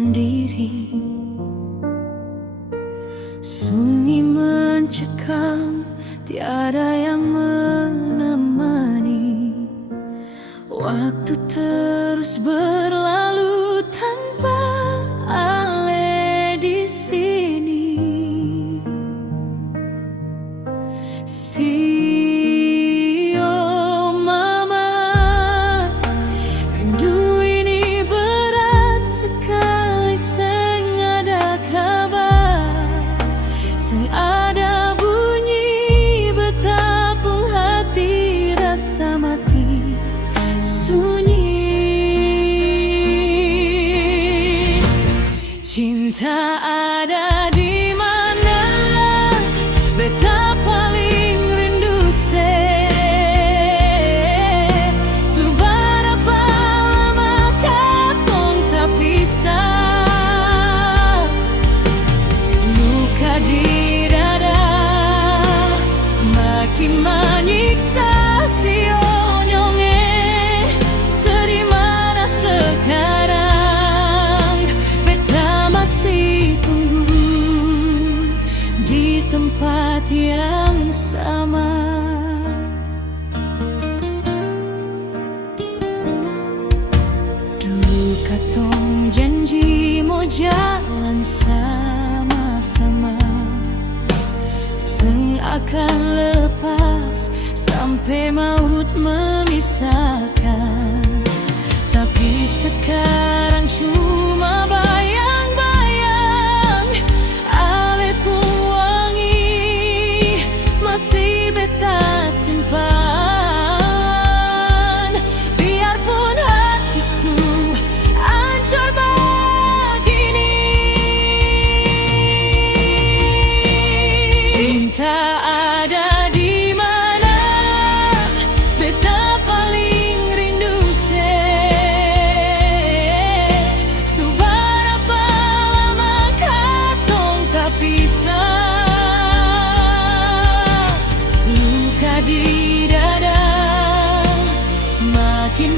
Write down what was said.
sendiri. Sunyi mencekam, tiada yang menemani. Waktu terus berlalu tanpa Ale di sini. Oh mama, rindu ini berat sekali, seng ada kabar, seng ada bunyi, betapung hati rasa mati sunyi. Cinta ada di mana? Beta paling rindu se. Seberapa lama katong tak pisah. Luka di dada makin menyiksa sionyonge. Sedih mana sekarang? Beta masih tunggu di tempat yang sama. Dulu katong janji mau jalan sama-sama, seng akan lepas sampai maut memisahkan. Tapi sekarang cuma bayang-bayang, Ale pun wangi masih beta simpan. Biarpun hati su hancur begini, cinta ada di mana? Beta paling rindu se. Seberapa lama katong tak pisah. Luka di dada makin